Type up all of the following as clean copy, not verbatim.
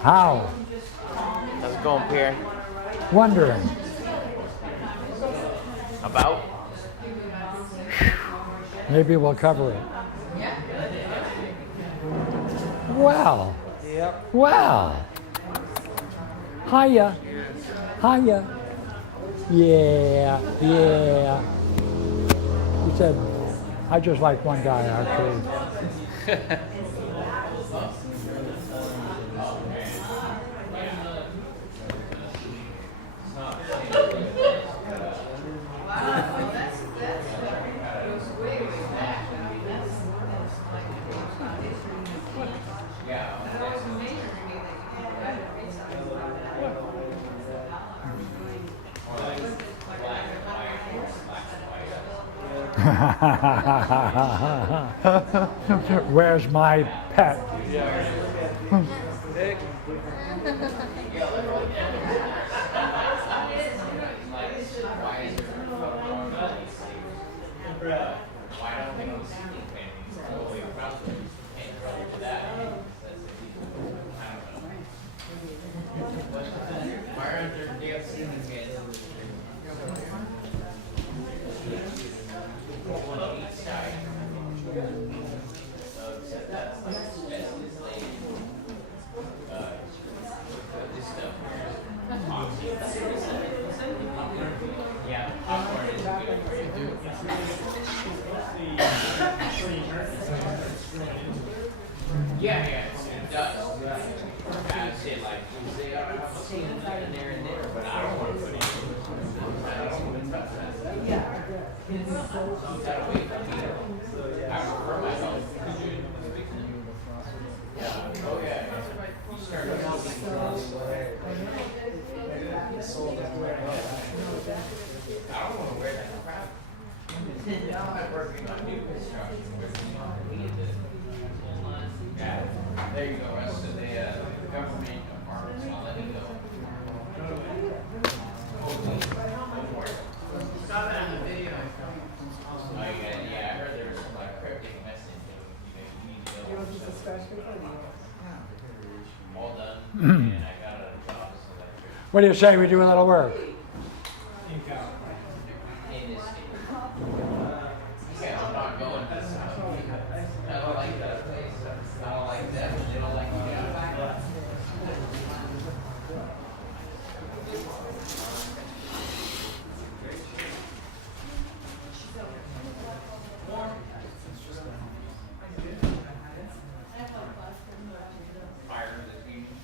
How? How's it going, Pierre? Wondering. About? Maybe we'll cover it. Well. Yep. Well. Hiya. Hiya. Yeah. Yeah. He said, I just like one guy, actually. Where's my pet? Yeah, it does. I say like, they are in there and there, but I don't want to put it in. I don't want to touch that. You gotta wait for me. I prefer myself. Yeah. Oh yeah. You start to I don't want to wear that crap. I'm working on new construction. Yeah, there you go. Rest of the government apartments. I'll let it go. Saw that in the video. Oh, yeah, I heard there was some like cryptic message. You need to go. All done. And I got a job. So What do you say we do a little work? in this state. Yeah, I'm not going to this house. I don't like that place. I don't like them. They don't like me. Fire this evening.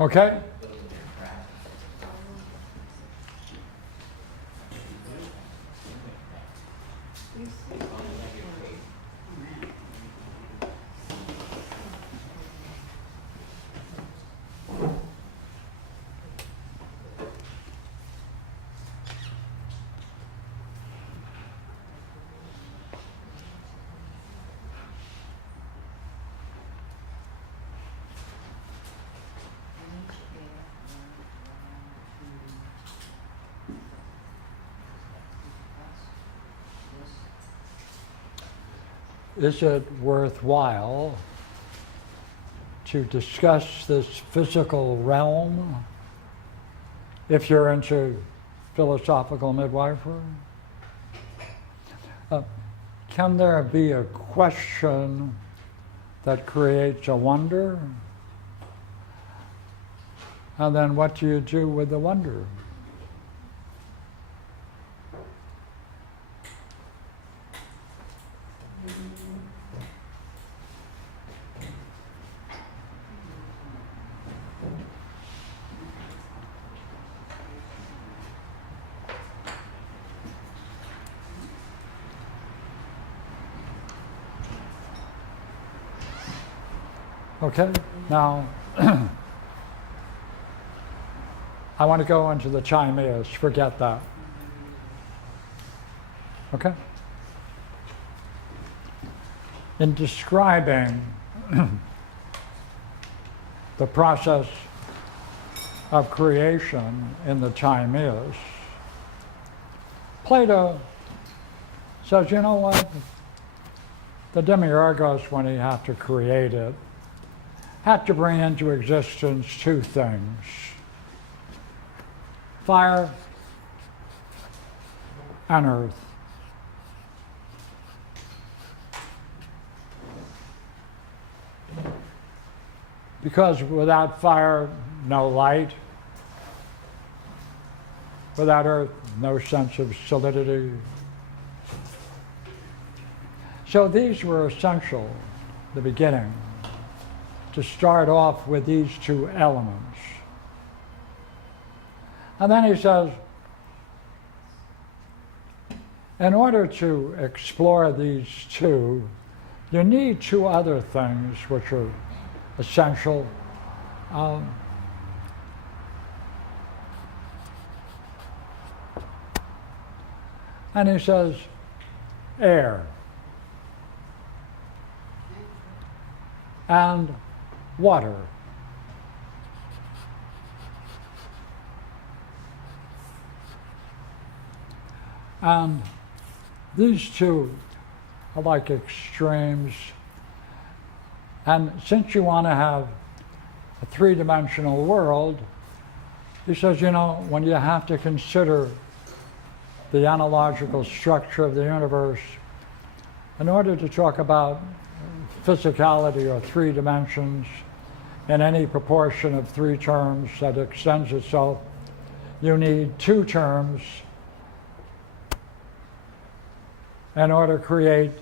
Okay? Is it worthwhile to discuss this physical realm if you're into philosophical midwifery? Can there be a question that creates a wonder? And then what do you do with the wonder? Okay, now I want to go into the chimeas, forget that. Okay? In describing the process of creation in the chimeas, Plato says, you know what? The demiurgos, when he had to create it, had to bring into existence two things: fire and earth. Because without fire, no light. Without earth, no sense of solidity. So these were essential, the beginning, to start off with these two elements. And then he says, in order to explore these two, you need two other things which are essential. And he says, air and water. And these two are like extremes. And since you want to have a three-dimensional world, he says, you know, when you have to consider the analogical structure of the universe, in order to talk about physicality or three dimensions in any proportion of three terms that extends itself, you need two terms in order to create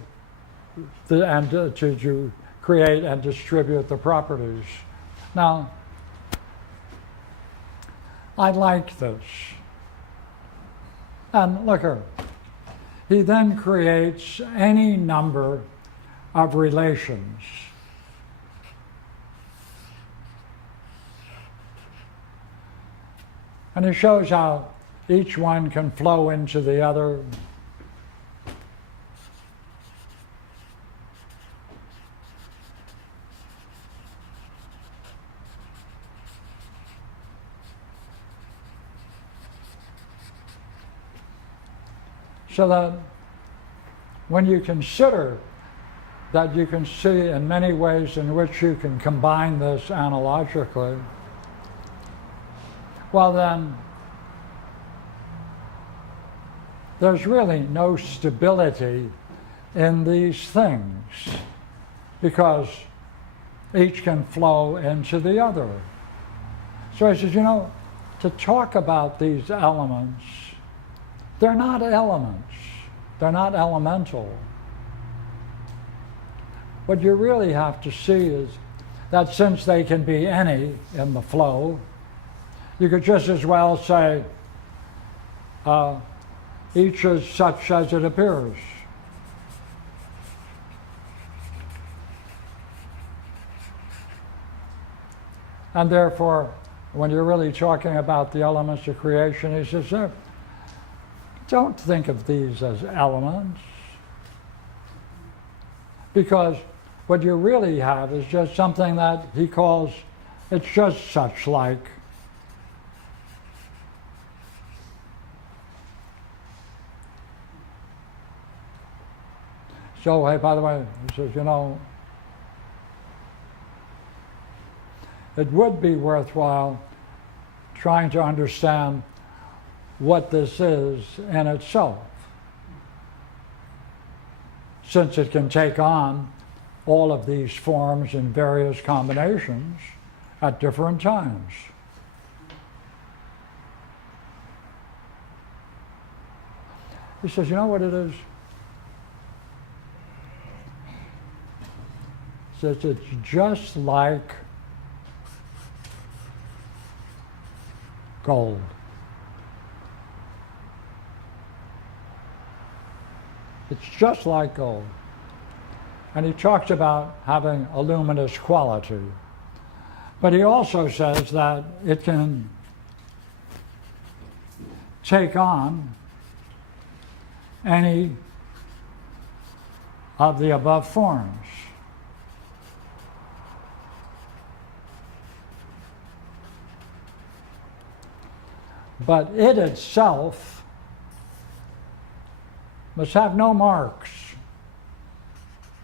to create and distribute the properties. Now, I like this. And look here, he then creates any number of relations. And he shows how each one can flow into the other. So that when you consider that you can see in many ways in which you can combine this analogically, well then, there's really no stability in these things because each can flow into the other. So he says, you know, to talk about these elements, they're not elements, they're not elemental. What you really have to see is that since they can be any in the flow, you could just as well say each is such as it appears. And therefore, when you're really talking about the elements of creation, he says, don't think of these as elements, because what you really have is just something that he calls, it's just such like. So, hey, by the way, he says, it would be worthwhile trying to understand what this is in itself, since it can take on all of these forms in various combinations at different times. He says, you know what it is? He says it's just like gold. It's just like gold. And he talks about having a luminous quality. But he also says that it can take on any of the above forms. But it itself must have no marks,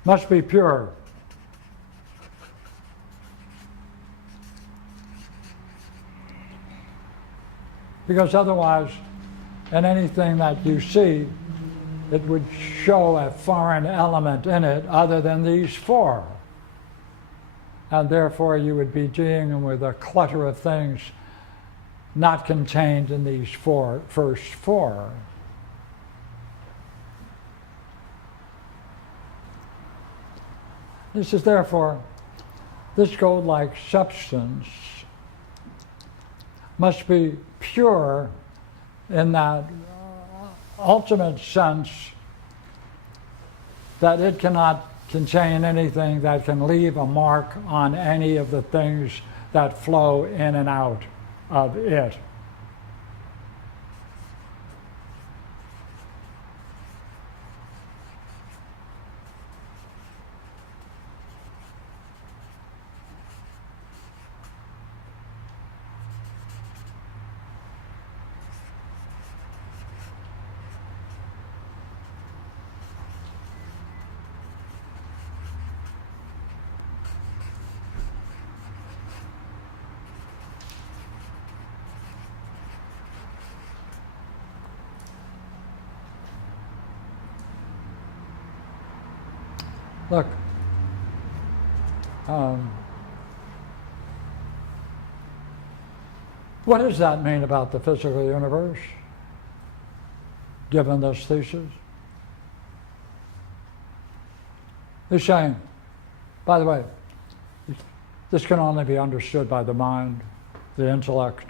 must be pure. Because otherwise, in anything that you see, it would show a foreign element in it other than these four. And therefore you would be dealing with a clutter of things not contained in these first four. This is therefore, this gold-like substance must be pure in that ultimate sense that it cannot contain anything that can leave a mark on any of the things that flow in and out of it. Look, what does that mean about the physical universe, given this thesis? He's saying, by the way, this can only be understood by the mind, the intellect.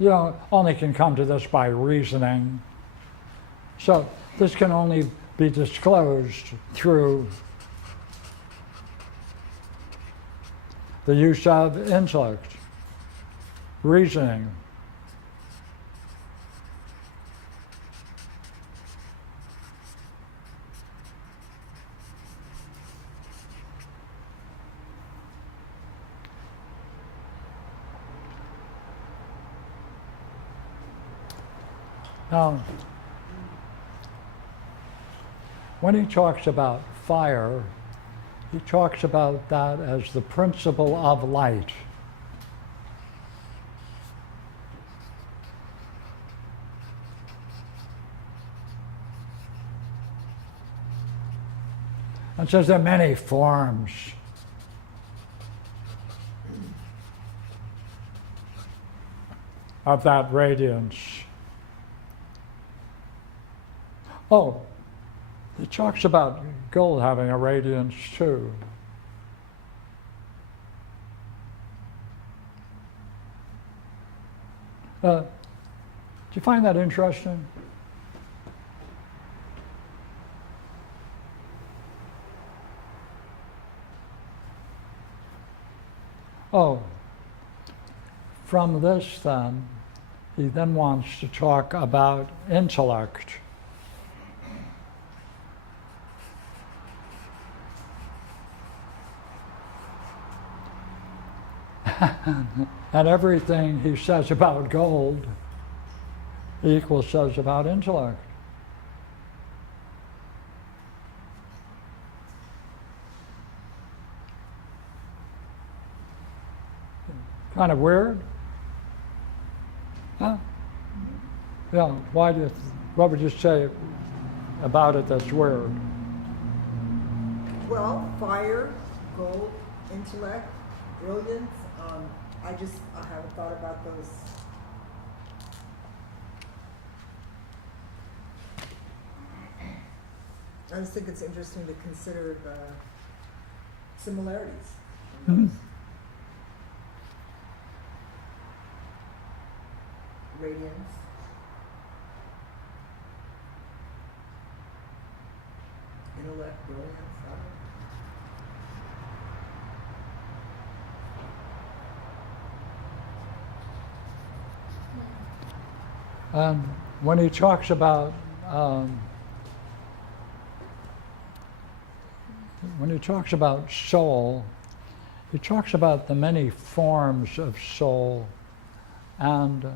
You only can come to this by reasoning. So this can only be disclosed through the use of intellect, reasoning. Now, when he talks about fire, he talks about that as the principle of light. And says there are many forms. Of that radiance. Oh, It talks about gold having a radiance too. Do you find that interesting? Oh, from this then, he then wants to talk about intellect. And everything he says about gold, he equals says about intellect. Kind of weird? Huh? Yeah, what would you say about it that's weird? Well, fire, gold, intellect, brilliance. I haven't thought about those. I just think it's interesting to consider the similarities. Hmm. Radiance. Intellect, brilliance. And when he talks about soul, he talks about the many forms of soul, and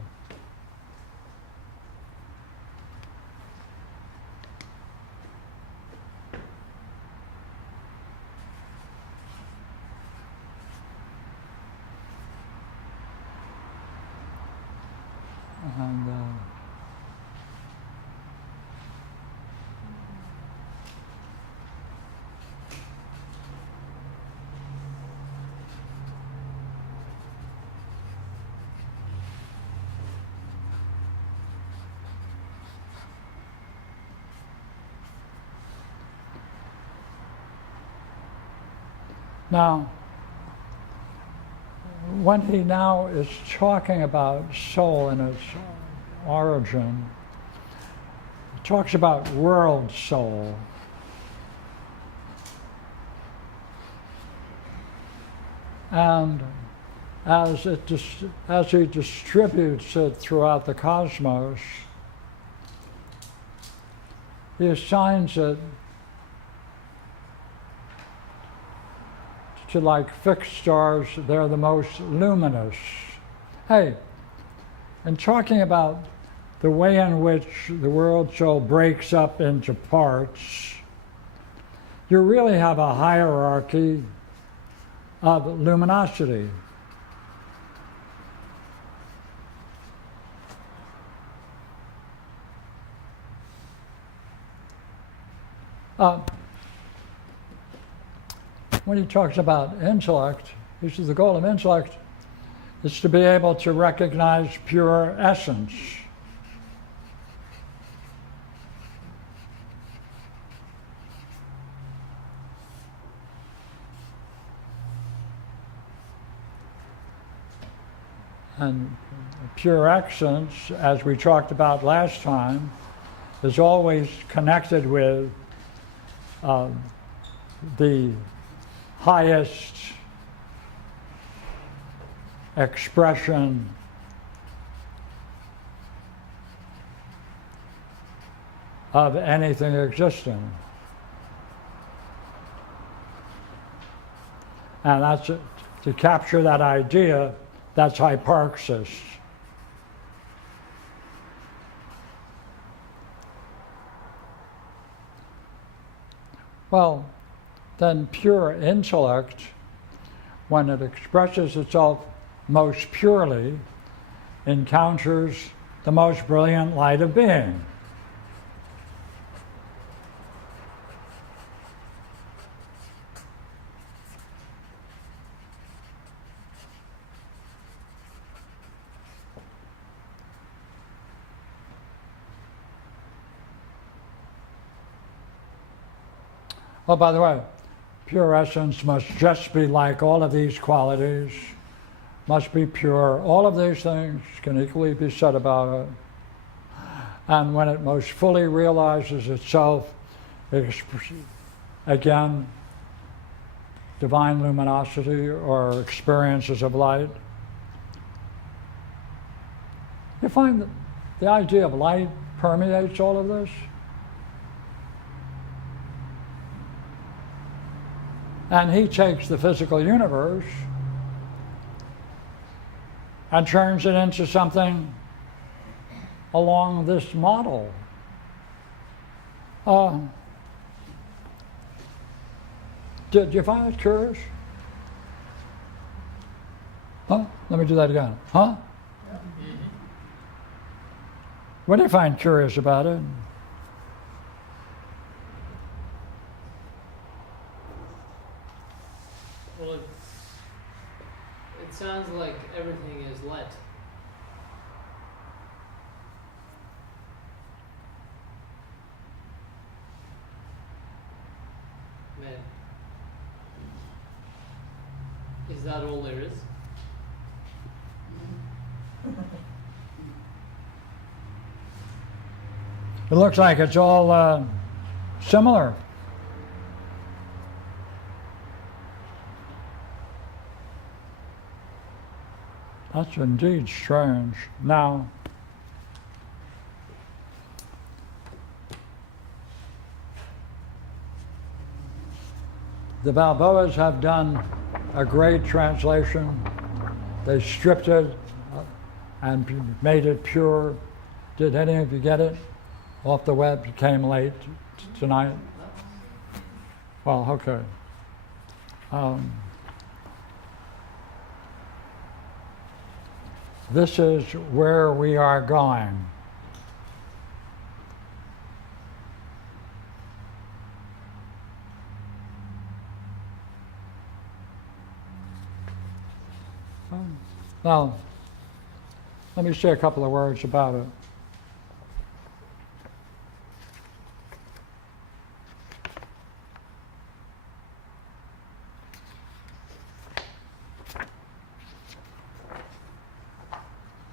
now, when he now is talking about soul and its origin, he talks about world soul. And as he distributes it throughout the cosmos, he assigns it to like fixed stars. They're the most luminous. Hey, in talking about the way in which the world soul breaks up into parts, you really have a hierarchy of luminosity. When he talks about intellect, he says the goal of intellect is to be able to recognize pure essence. And pure essence, as we talked about last time, is always connected with the highest expression of anything existing. And that's to capture that idea, that's hyparxis. Well, then pure intellect, when it expresses itself most purely, encounters the most brilliant light of being. Oh, by the way, pure essence must just be like all of these qualities, must be pure. All of these things can equally be said about it. And when it most fully realizes itself, again, divine luminosity or experiences of light, you find that the idea of light permeates all of this. And he takes the physical universe and turns it into something along this model. Did you find it curious? Huh? Let me do that again. Huh? What do you find curious about it? Well, it sounds like everything is let. Man. Is that all there is? It looks like it's all similar. That's indeed strange. Now, the Balboas have done a great translation. They stripped it and made it pure. Did any of you get it? Off the web, it came late tonight. Well, okay. This is where we are going. Now, let me say a couple of words about it.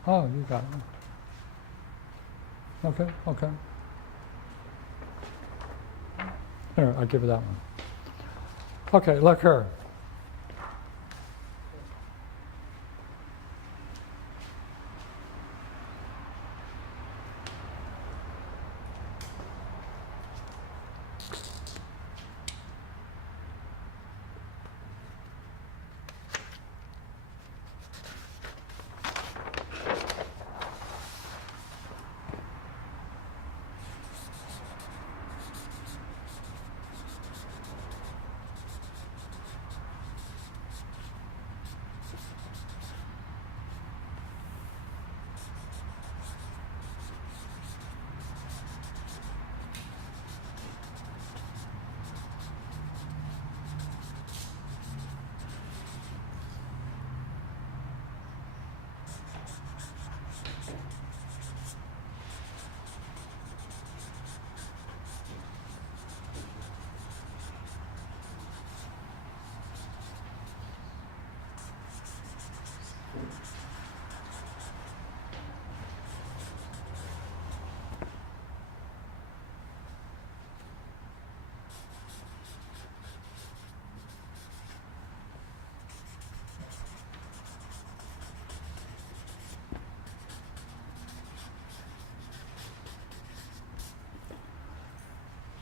Oh, you got it. Okay, okay. Here, I'll give you that one. Okay, look here.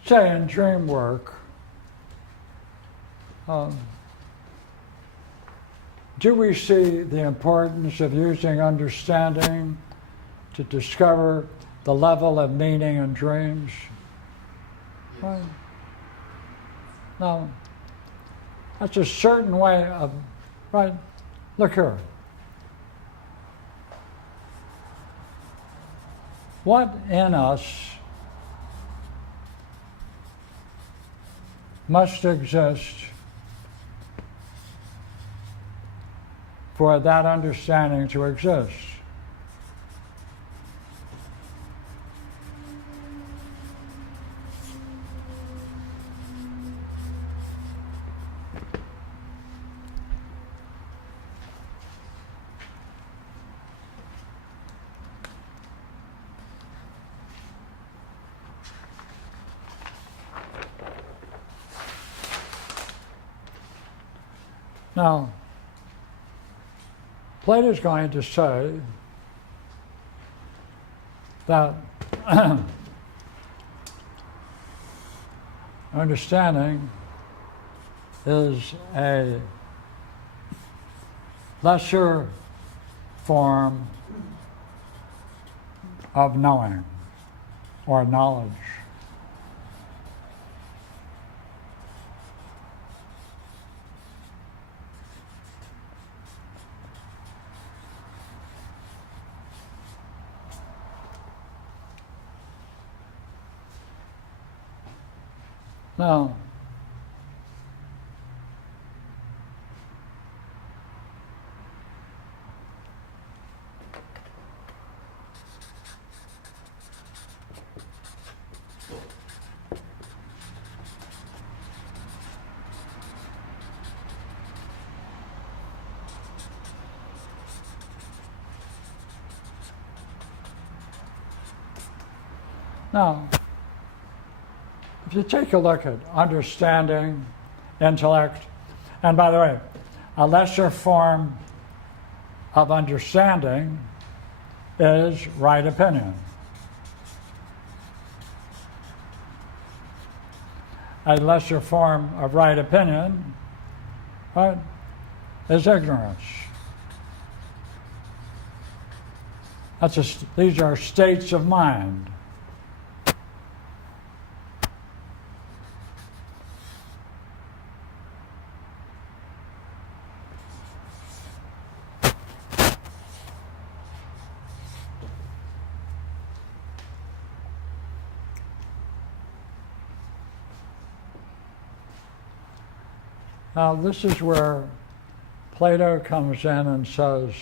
Say in dream work, do we see the importance of using understanding to discover the level of meaning in dreams? Yes. Right. Now, that's a certain way of, right, look here. What in us must exist for that understanding to exist? Now, Plato's going to say that understanding is a lesser form of knowing or knowledge. Now, if you take a look at understanding, intellect, and by the way, a lesser form of understanding is right opinion. A lesser form of right opinion, right, is ignorance. These are states of mind. Now, this is where Plato comes in and says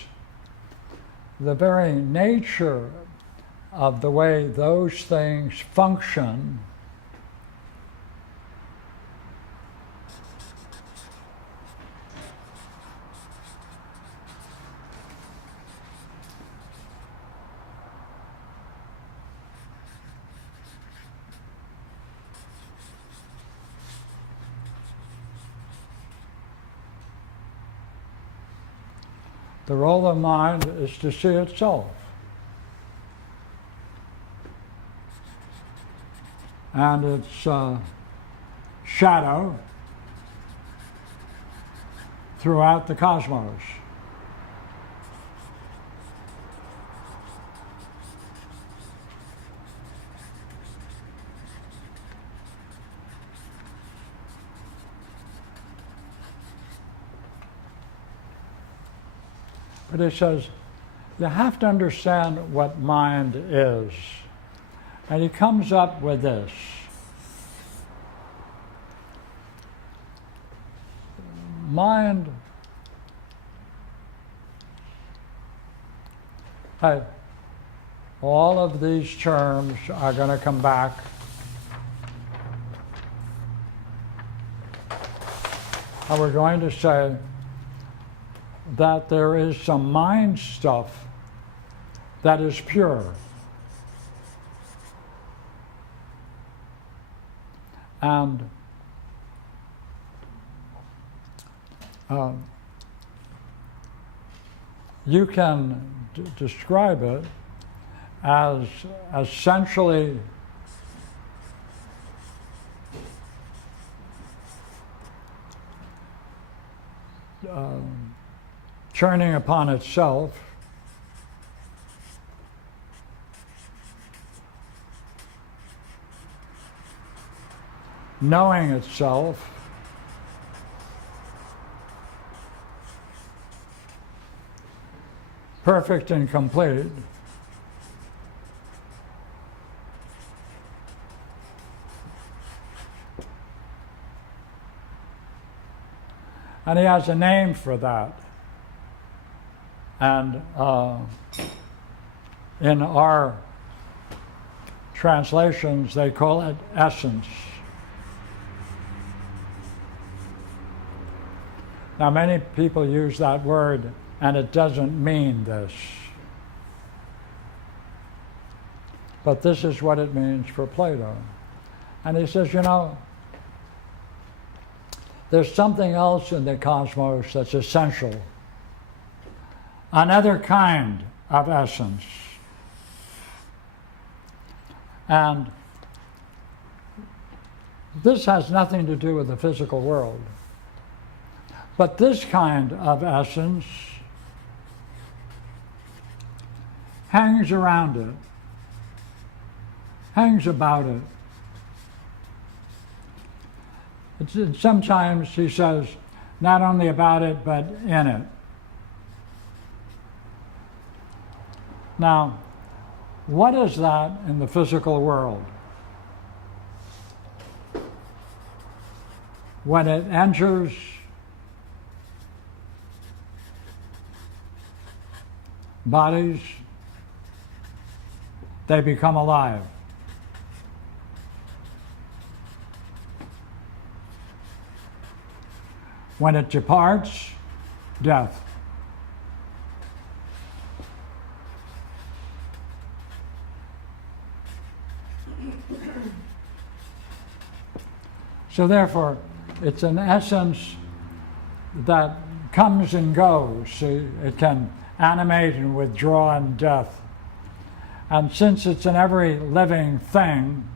the very nature of the way those things function the role of mind is to see itself. And its shadow throughout the cosmos. But he says, you have to understand what mind is. And he comes up with this. Mind, all of these terms are going to come back. And we're going to say that there is some mind stuff that is pure. And you can describe it as essentially turning upon itself, knowing itself, perfect and complete, and he has a name for that. And in our translations, they call it essence. Now, many people use that word, and it doesn't mean this. But this is what it means for Plato. And he says, there's something else in the cosmos that's essential. Another kind of essence. And this has nothing to do with the physical world. But this kind of essence hangs around it, hangs about it. Sometimes he says, not only about it, but in it. Now, what is that in the physical world? When it enters bodies, they become alive. When it departs, death. So therefore, it's an essence that comes and goes. See, it can animate and withdraw in death. And since it's in every living thing,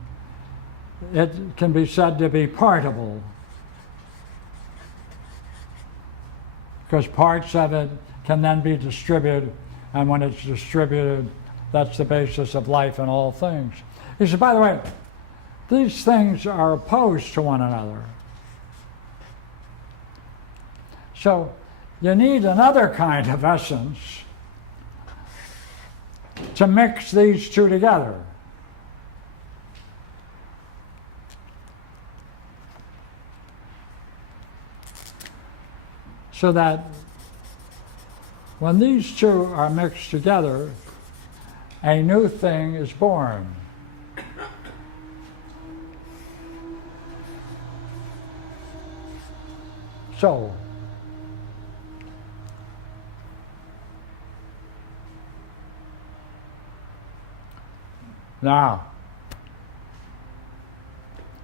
it can be said to be partible. Because parts of it can then be distributed, and when it's distributed, that's the basis of life in all things. He said, by the way, these things are opposed to one another. So you need another kind of essence to mix these two together. So that when these two are mixed together, a new thing is born. So, now,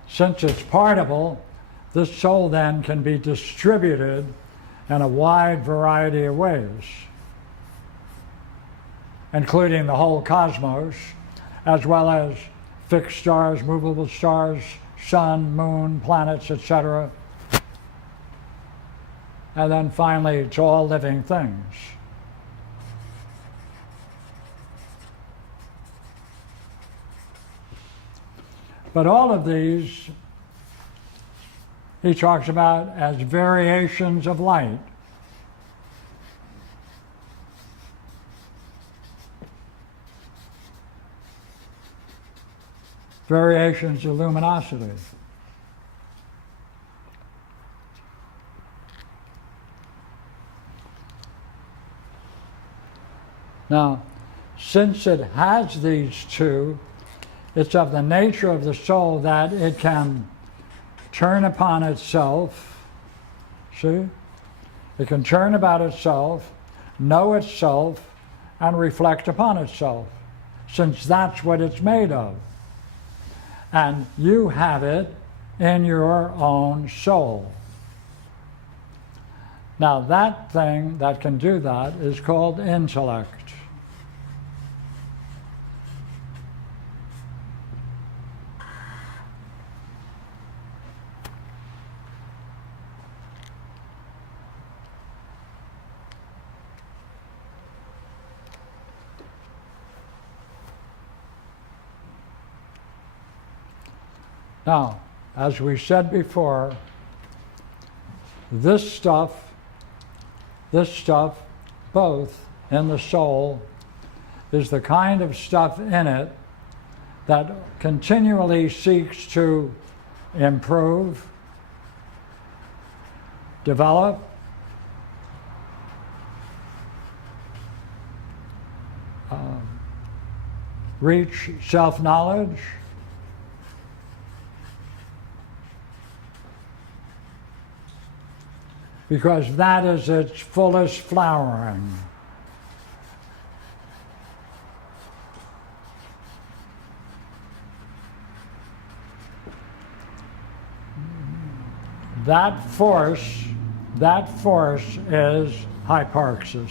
since it's partible, this soul then can be distributed in a wide variety of ways, including the whole cosmos, as well as fixed stars, movable stars, sun, moon, planets, etc. And then finally to all living things. But all of these he talks about as variations of light. Variations of luminosity. Now, since it has these two, it's of the nature of the soul that it can turn upon itself, see? It can turn about itself, know itself, and reflect upon itself, since that's what it's made of. And you have it in your own soul. Now that thing that can do that is called intellect. Now, as we said before, this stuff, both in the soul, is the kind of stuff in it that continually seeks to improve, develop, reach self-knowledge, because that is its fullest flowering. that force is hyparxis.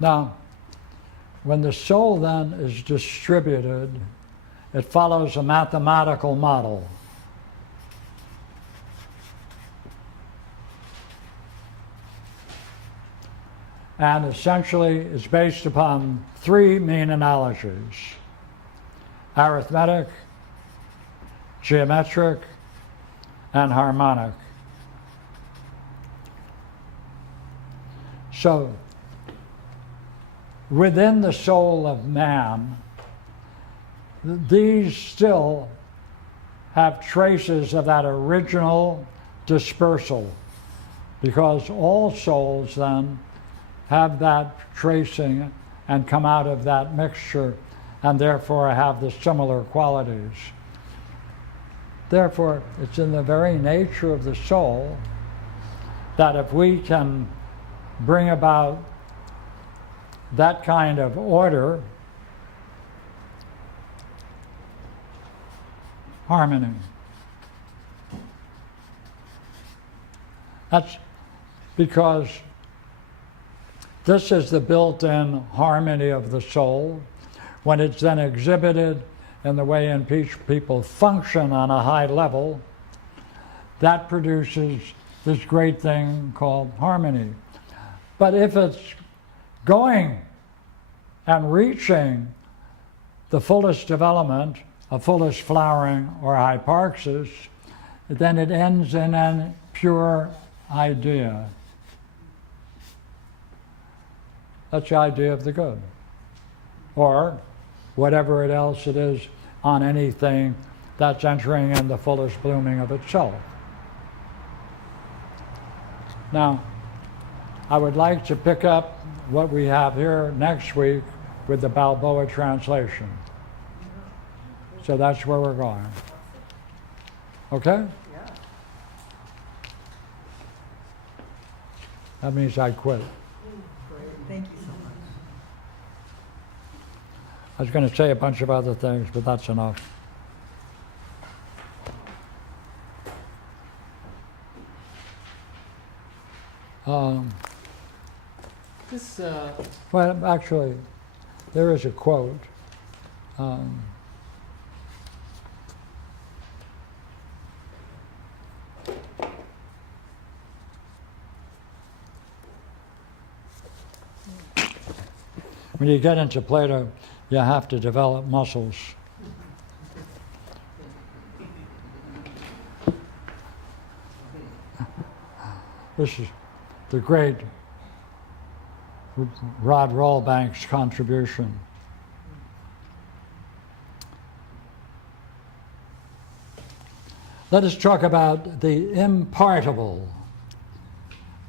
Now, when the soul then is distributed, it follows a mathematical model. And essentially is based upon three mean analogies: arithmetic, geometric, and harmonic. So, within the soul of man, these still have traces of that original dispersal, because all souls then have that tracing and come out of that mixture, and therefore have the similar qualities. Therefore, it's in the very nature of the soul that if we can bring about that kind of order, harmony. That's because this is the built-in harmony of the soul. When it's then exhibited in the way in which people function on a high level, that produces this great thing called harmony. But if it's going and reaching the fullest development, a fullest flowering or hyparxis, then it ends in a pure idea. That's the idea of the good. Or whatever else it is on anything that's entering in the fullest blooming of itself. Now, I would like to pick up what we have here next week with the Balboa translation. So that's where we're going. Okay? Yeah. That means I quit. Great. Thank you so much. I was going to say a bunch of other things, but that's enough. This, Well, actually, there is a quote. When you get into Plato, you have to develop muscles. This is the great Rod Rollbank's contribution. Let us talk about the impartible,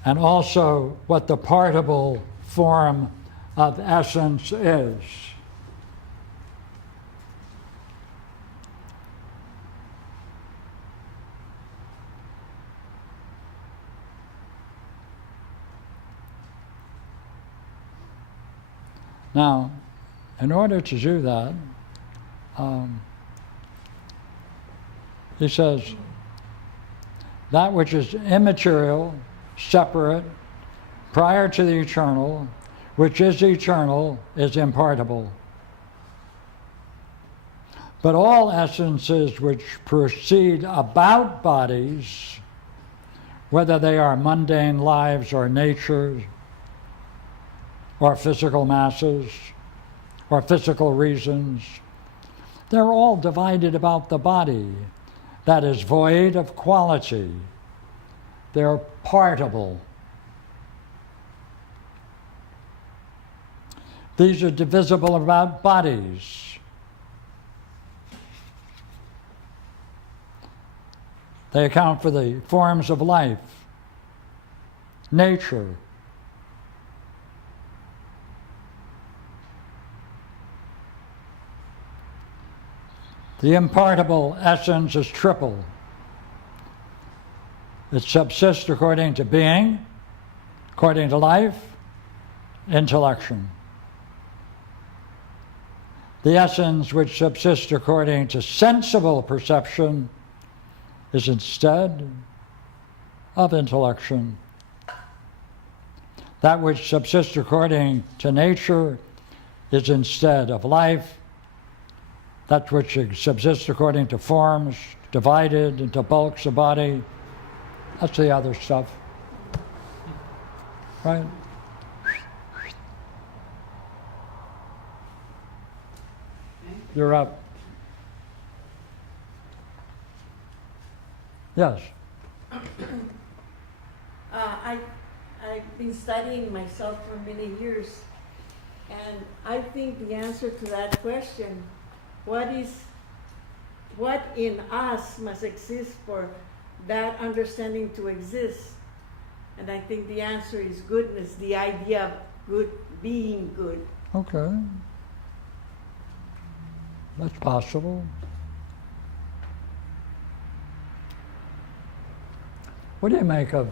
and also what the partible form of essence is. Now, in order to do that, he says, that which is immaterial, separate, prior to the eternal, which is eternal, is impartible. But all essences which proceed about bodies, whether they are mundane lives or natures, or physical masses, or physical reasons, they're all divided about the body that is void of quality. They're partible. These are divisible about bodies. They account for the forms of life, nature. The impartible essence is triple. It subsists according to being, according to life, intellection. The essence which subsists according to sensible perception is instead of intellection. That which subsists according to nature is instead of life. That which subsists according to forms, divided into bulks of body, that's the other stuff. Right? You're up. Yes. I've been studying myself for many years, and I think the answer to that question, what in us must exist for that understanding to exist? And I think the answer is goodness, the idea of good, being good. Okay. That's possible. What do you make of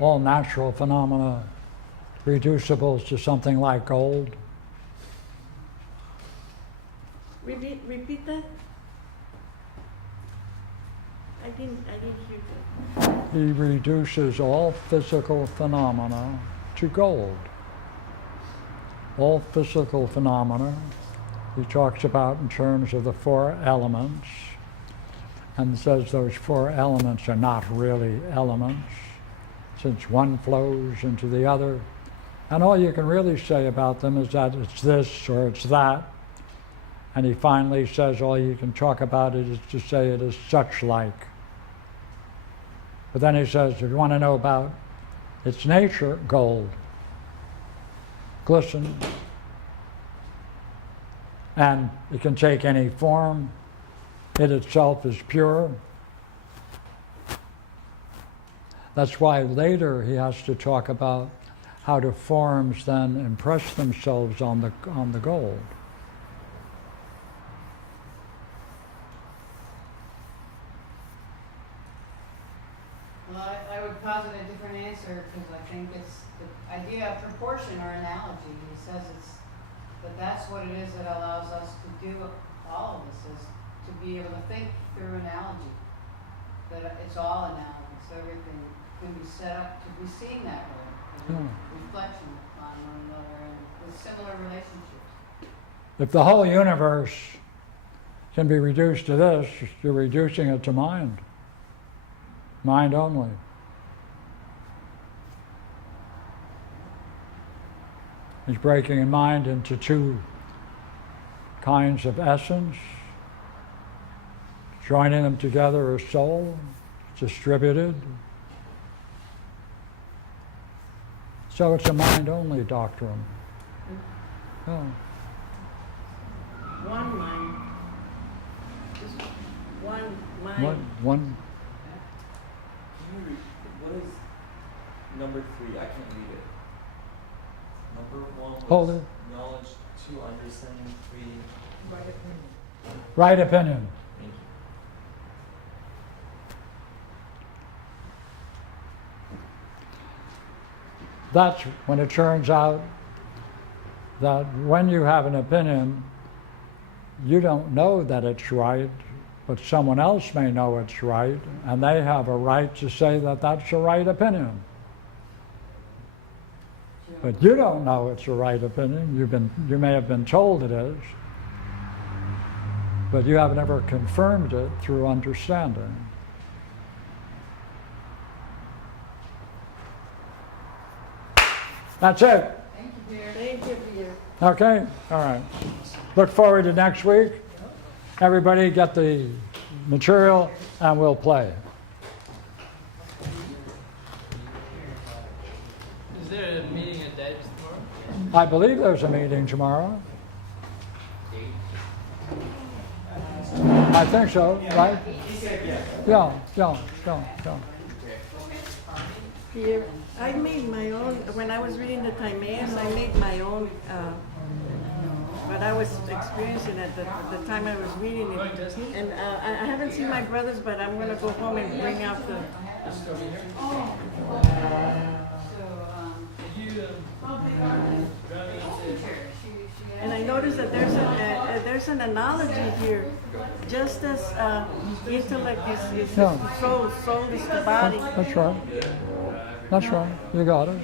all natural phenomena reducibles to something like gold? Repeat that? I didn't hear that. He reduces all physical phenomena to gold. All physical phenomena he talks about in terms of the four elements, and says those four elements are not really elements, since one flows into the other. And all you can really say about them is that it's this or it's that. And he finally says all you can talk about it is to say it is such like. But then he says, if you want to know about its nature, gold, glisten, and it can take any form. It itself is pure. That's why later he has to talk about how do forms then impress themselves on the gold. Well, I would posit a different answer because I think it's the idea of proportion or analogy. He says that's what it is that allows us to do all of this, is to be able to think through analogy. That it's all analogous. Everything can be set up to be seen that way, as a reflection on one another and with similar relationships. If the whole universe can be reduced to this, you're reducing it to mind. Mind only. He's breaking mind into two kinds of essence, joining them together as soul, distributed. So it's a mind-only doctrine. Oh. One mind. Just one mind. One. Can you read, what is number 3? I can't read it. Number 1 was Hold it. knowledge, 2 understanding, 3 Right opinion. thank you. That's when it turns out that when you have an opinion, you don't know that it's right, but someone else may know it's right, and they have a right to say that that's the right opinion. But you don't know it's the right opinion. You may have been told it is, but you have never confirmed it through understanding. That's it. Thank you, Peter. Thank you, Peter. Okay? All right. Look forward to next week. Everybody get the material and we'll play. Is there a meeting at Dave's tomorrow? I believe there's a meeting tomorrow. I think so, right? Yeah. Here, I made my own, when I was reading the Timaeus, I made my own but I was experiencing it the time I was reading it. And I haven't seen my brothers, but I'm going to go home and bring out the. So, And I noticed that there's an analogy here. Just as intellect is Yeah. the soul is the body. That's right. That's right. You got it.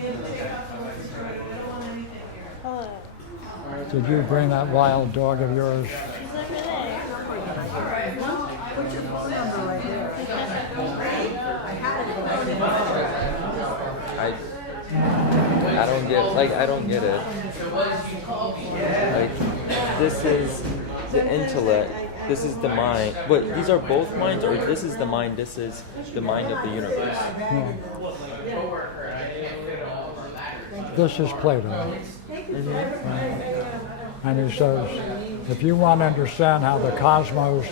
Did you bring that wild dog of yours? Put your phone number right there. I have it. I don't get I don't get it. Like this is the intellect, this is the mind. Wait, these are both minds, or this is the mind, this is the mind of the universe? No. This is Plato. And he says, if you want to understand how the cosmos,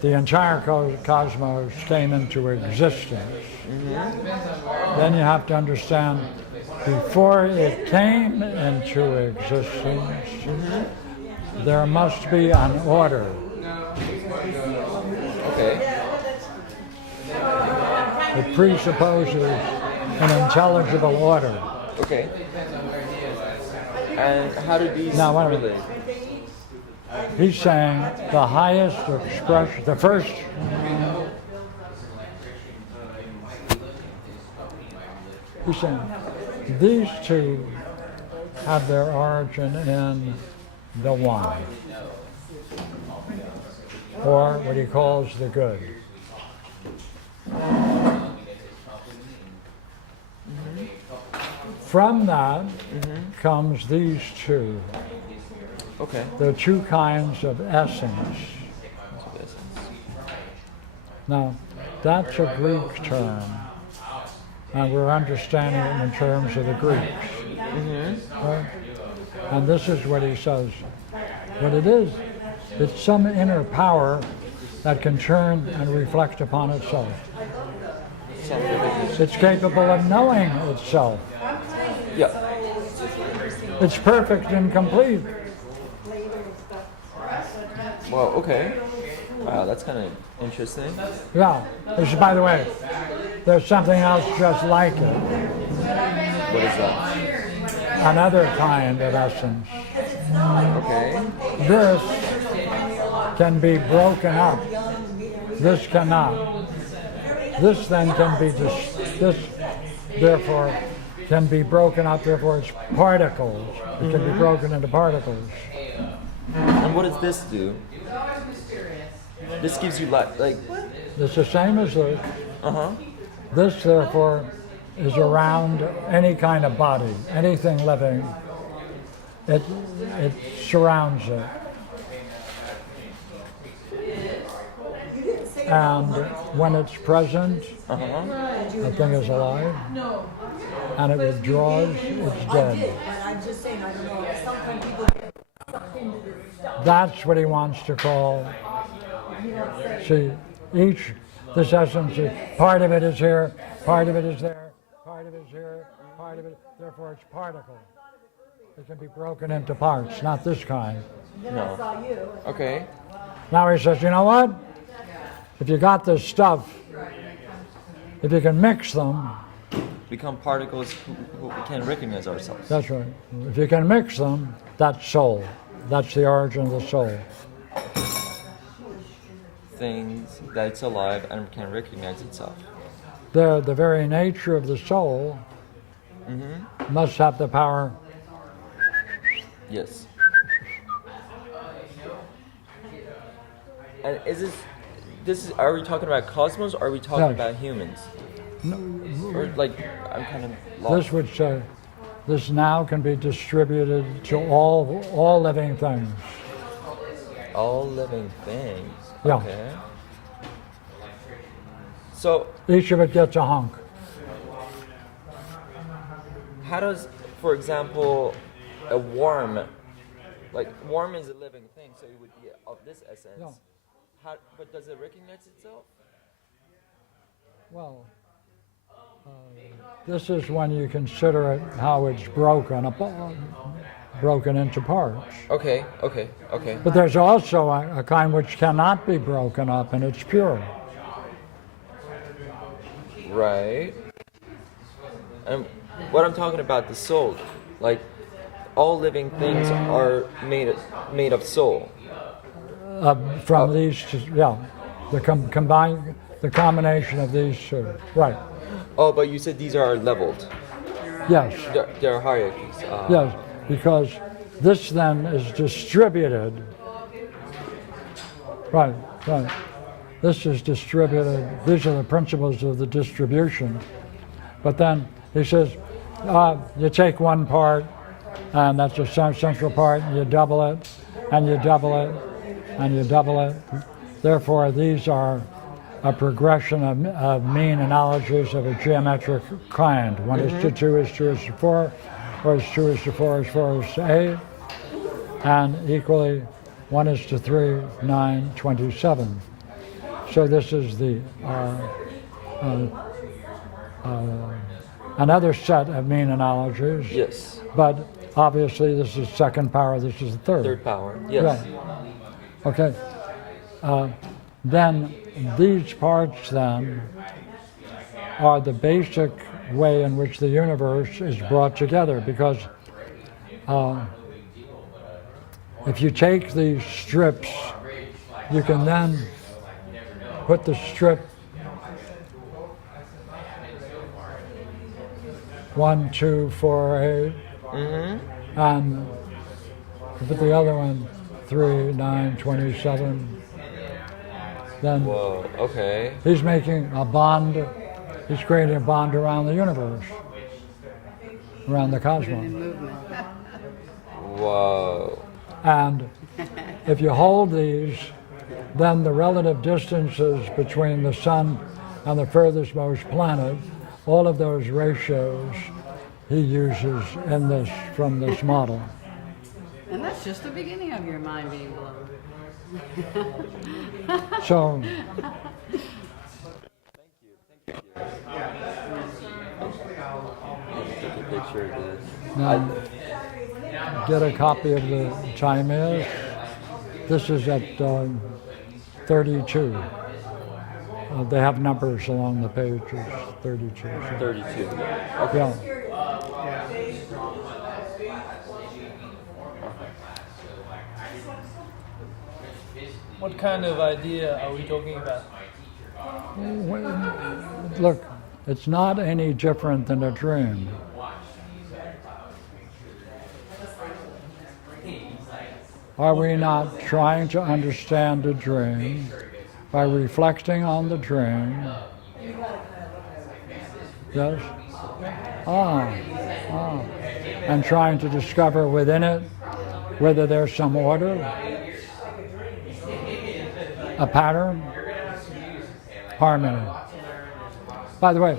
the entire cosmos came into existence, then you have to understand before it came into existence, there must be an order. Okay. It presupposes an intelligible order. Okay. And how do these Now, wait a minute. relate? He's saying the highest expression, the first, he's saying these two have their origin in the one, or what he calls the good. From that comes these two. Okay. There are two kinds of essence. Now, that's a Greek term, and we're understanding it in terms of the Greeks. Right? And this is what he says. What it is, it's some inner power that can turn and reflect upon itself. It's capable of knowing itself. Yeah. It's perfect and complete. Wow, okay. Wow, that's kind of interesting. Yeah. This, by the way, there's something else just like it. What is that? Another kind of essence. Okay. This can be broken up. This cannot. This then can be this therefore can be broken up, therefore it's particles. It can be broken into particles. And what does this do? This gives you life, like. It's the same as this. Uh-huh. This therefore is around any kind of body, anything living. It surrounds it. And when it's present, the thing is alive. And it withdraws, it's dead. But I'm just saying, I don't know, sometimes people get sucked into this stuff. That's what he wants to call. See, this essence, part of it is here, part of it is there, part of it is here, part of it, therefore it's particle. It can be broken into parts, not this kind. No. Okay. Now he says, you know what? If you got this stuff, if you can mix them, Become particles who we can recognize ourselves. that's right. If you can mix them, that's soul. That's the origin of the soul. Things that it's alive and can recognize itself. The very nature of the soul must have the power. Yes. And are we talking about cosmos, or are we talking Yes. about humans? No, Or like, I'm kind of lost. this would say, this now can be distributed to all living things. All living things. Yeah. Okay. So, Each of it gets a hunk. how does, for example, a worm, like worm is a living thing, so it would be of this essence. Yeah. But does it recognize itself? Well, this is when you consider it how it's broken broken into parts. Okay. But there's also a kind which cannot be broken up, and it's pure. Right. And what I'm talking about, the soul, like all living things are made of soul. From these, yeah, the combination of these two, right? Oh, but you said these are leveled. Yes, They're hierarchies. yes, because this then is distributed. Right. This is distributed. These are the principles of the distribution. But then he says, you take one part, and that's a central part, and you double it, and you double it, and you double it. Therefore, these are a progression of mean analogies of a geometric kind. 1 is to 2 is 2 is to 4, or is 2 is to 4 is 4 is to 8, and equally 1 is to 3, 9, 27. So this is the another set of mean analogies. Yes. But obviously this is second power, this is the third. Third power. Yes. Yeah. Okay. Then these parts then are the basic way in which the universe is brought together, because if you take these strips, you can then put the strip 1, 2, 4, 8, and put the other one 3, 9, 27. Then Whoa. Okay. he's making a bond, he's creating a bond around the universe, around the cosmos. Whoa. And if you hold these, then the relative distances between the sun and the furthest most planet, all of those ratios he uses in this, from this model. And that's just the beginning of your mind being blown. So Take a picture of this. now, get a copy of the time is. This is at 32. They have numbers along the pages, 32. 32. Yeah. What kind of idea are we talking about? Look, it's not any different than a dream. Are we not trying to understand a dream by reflecting on the dream? Yes? And trying to discover within it whether there's some order, a pattern, harmony. By the way,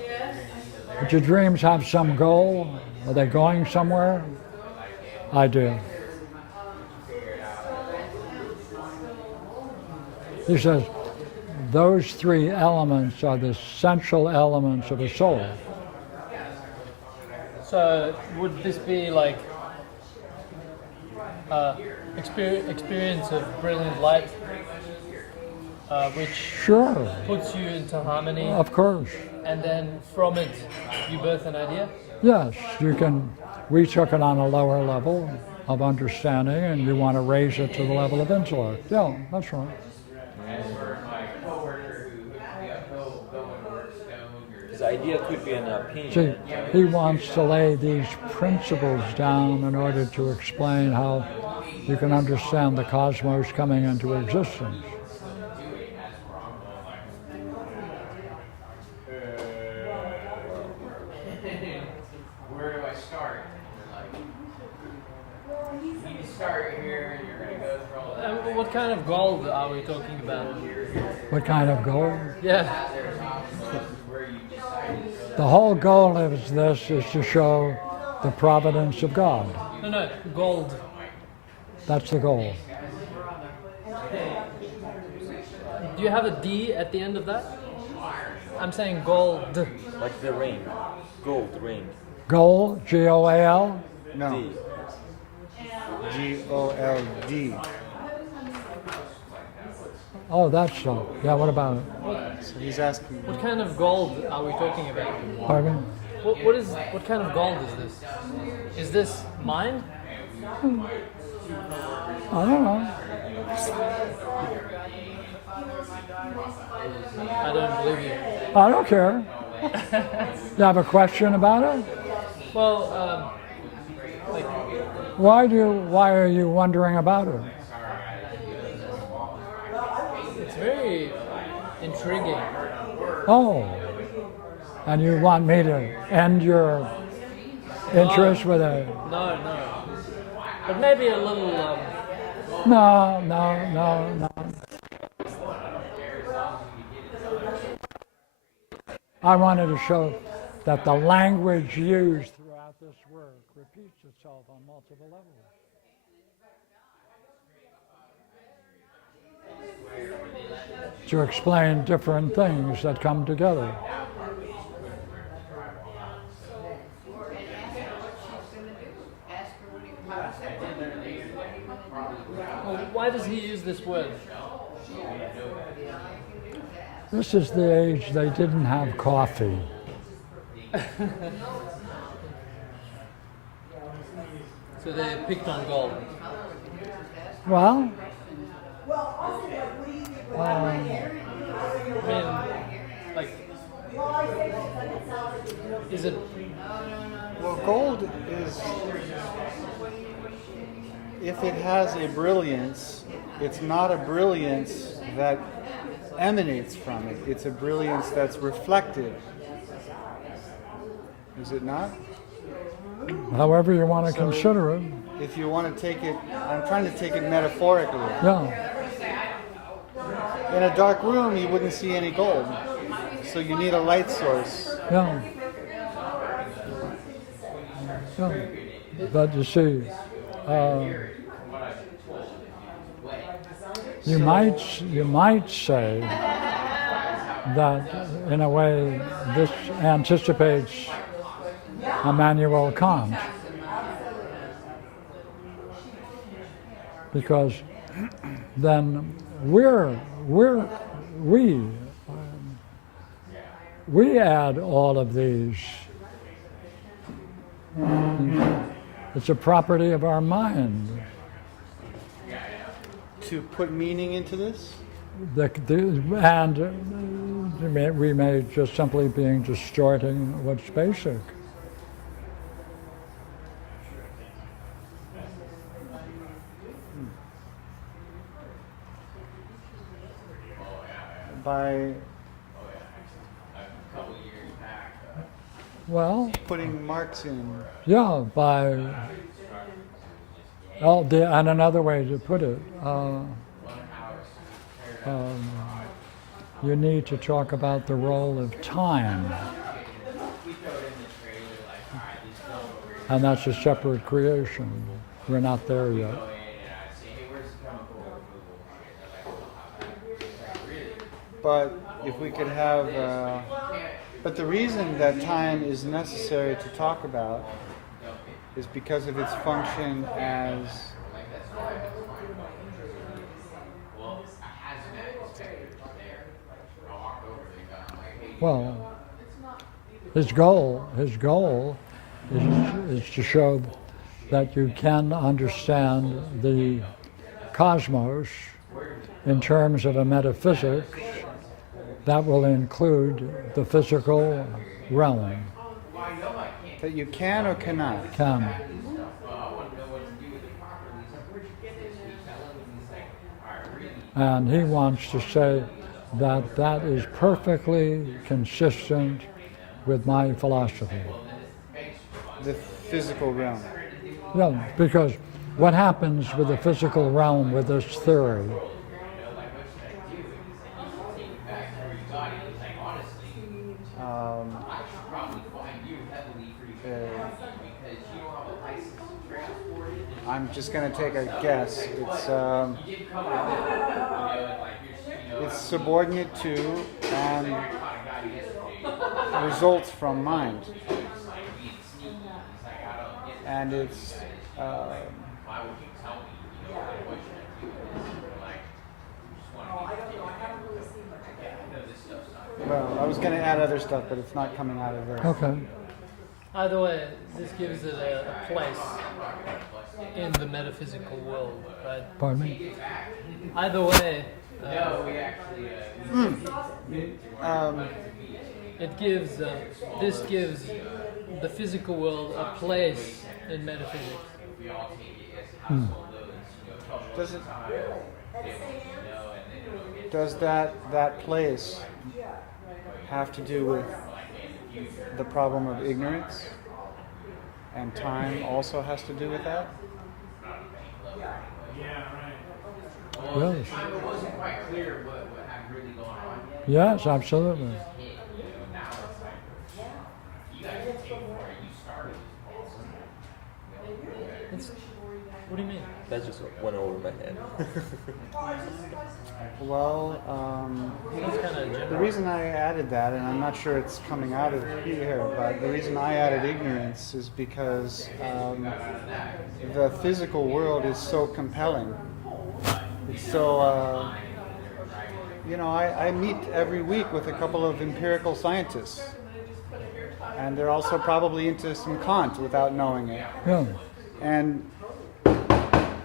do your dreams have some goal? Are they going somewhere? I do. He says, those three elements are the central elements of a soul. So would this be like experience of brilliant light, which Sure, puts you into harmony, of course. and then from it you birth an idea? Yes, you can. We took it on a lower level of understanding, and you want to raise it to the level of intellect. Yeah, that's right. His idea could be an See, opinion. he wants to lay these principles down in order to explain how you can understand the cosmos coming into existence. Where do I start? You start here, and you're gonna go through all that. What kind of gold are we talking about? What kind of goal? Yeah. The whole goal of this is to show the providence of God. No, gold. That's the goal. Do you have a D at the end of that? I'm saying gold. Like the ring. Gold ring. Goal, G-O-A-L? D. G-O-L-D. Oh, that's so. Yeah, what about it? So he's asking. What kind of gold are we talking about? Pardon? What kind of gold is this? Is this mine? I don't know. I don't believe you. I don't care. You have a question about it? Well, like, Why are you wondering about it? it's very intriguing. Oh, and you want me to end your interest with a No, but maybe a little. no. I wanted to show that the language used throughout this work repeats itself on multiple levels. To explain different things that come together. Well, why does he use this word? This is the age they didn't have coffee. So they picked on gold. Well, I mean, like, is it? Well, gold is, if it has a brilliance, it's not a brilliance that emanates from it. It's a brilliance that's reflective. Is it not? however you want to So- consider it. If you want to take it, I'm trying to take it metaphorically. Yeah. In a dark room, you wouldn't see any gold. So you need a light source. Yeah. Yeah. But you see, you might say that in a way this anticipates Immanuel Kant, because then we add all of these. It's a property of our mind. To put meaning into this? And we may just simply being distorting what's basic. By Well, putting marks in. yeah, by, and another way to put it, you need to talk about the role of time. And that's a separate creation. We're not there yet. But if we could have, but the reason that time is necessary to talk about is because of its function as Well, his goal is to show that you can understand the cosmos in terms of a metaphysics that will include the physical realm. that you can or cannot. Can. And he wants to say that that is perfectly consistent with my philosophy. The physical realm. Yeah, because what happens with the physical realm with this theory? I'm just going to take a guess. It's subordinate to and results from mind. And it's Well, I was going to add other stuff, but it's not coming out of there. Okay. Either way, this gives it a place in the metaphysical world, right? Pardon me? Either way, it gives this gives the physical world a place in metaphysics. Does it? Does that place have to do with the problem of ignorance? And time also has to do with that? Yes. Yes, absolutely. What do you mean? That just went over my head. Well, That's kind of the general. reason I added that, and I'm not sure it's coming out of here, but the reason I added ignorance is because the physical world is so compelling. It's so, I meet every week with a couple of empirical scientists. And they're also probably into some Kant without knowing it. Yeah. And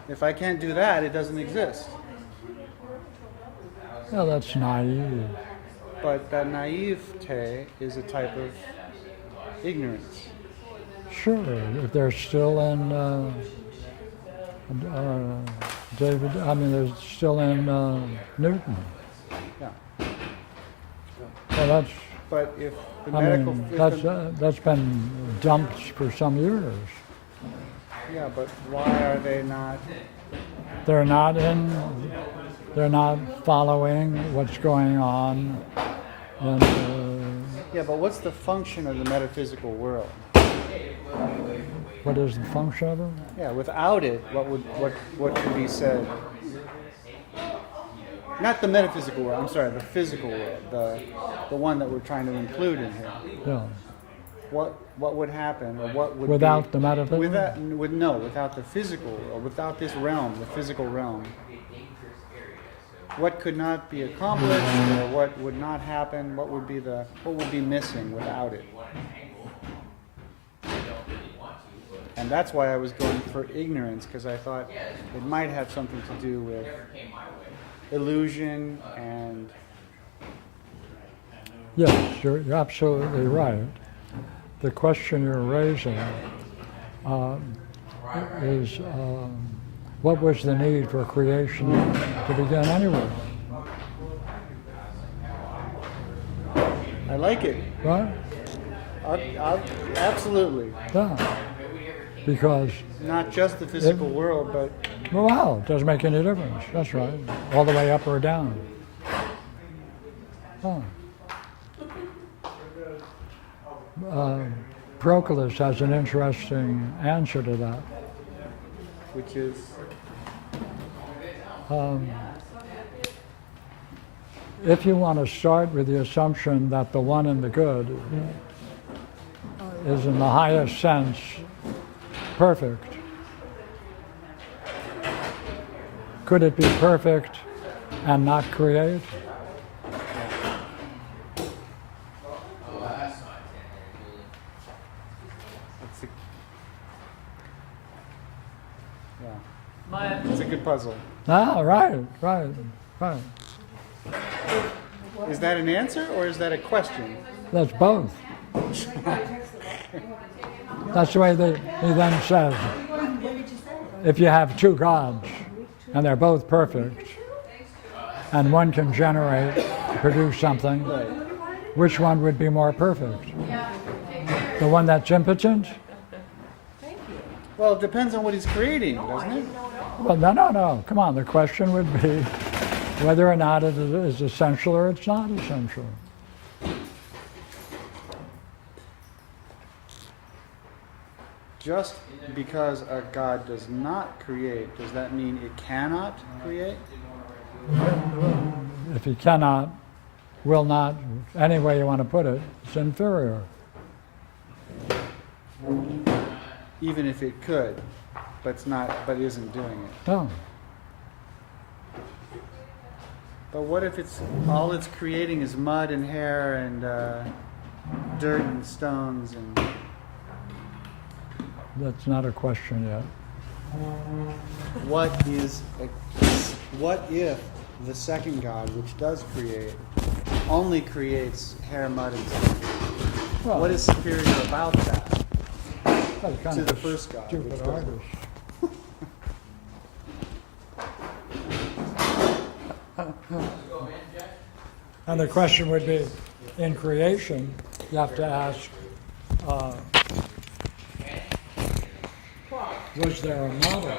if I can't do that, it doesn't exist. Yeah, that's naive. But that naivete is a type of ignorance. Sure, if they're still in David, I mean, they're still in Newton. Yeah. Well, that's, But if the I medical, mean, if that's been dumped for some years. yeah, but why are they not? They're not following what's going on. And, Yeah, but what's the function of the metaphysical world? what is the function of it? Yeah, without it, what could be said? Not the metaphysical world. I'm sorry, the physical world, the one that we're trying to include in here. Yeah. What would happen, or what would Without be, the metaphysical? without the physical world, without this realm, the physical realm. What could not be accomplished, or what would not happen? What would be missing without it? And that's why I was going for ignorance, because I thought it might have something to do with illusion and Yes, you're absolutely right. The question you're raising is what was the need for creation to begin anyway? I like it. Right? Absolutely. Yeah. Because, Not just the physical world, but well, it doesn't make any difference. That's right. All the way up or down. Oh. Proclus has an interesting answer to that. which is If you want to start with the assumption that the one and the good is in the highest sense perfect, could it be perfect and not create? it's a, My, it's a good puzzle. Ah, right. Is that an answer or is that a question? That's both. That's the way he then says, if you have two gods and they're both perfect, and one can produce something, Right. which one would be more perfect? The one that's impotent? Well, it depends on what he's creating, doesn't it? Well, no. Come on, the question would be whether or not it is essential or it's not essential. Just because a God does not create, does that mean it cannot create? If he cannot, will not, any way you want to put it, it's inferior. Even if it could, but isn't doing it. No. But what if it's all it's creating is mud and hair and dirt and stones and That's not a question yet. what if the second God, which does create, only creates hair, mud, and stone? Well, What is superior about that? that's kind to of the a first God, stupid which doesn't? artist. And the question would be, in creation, you have to ask, was there a mother?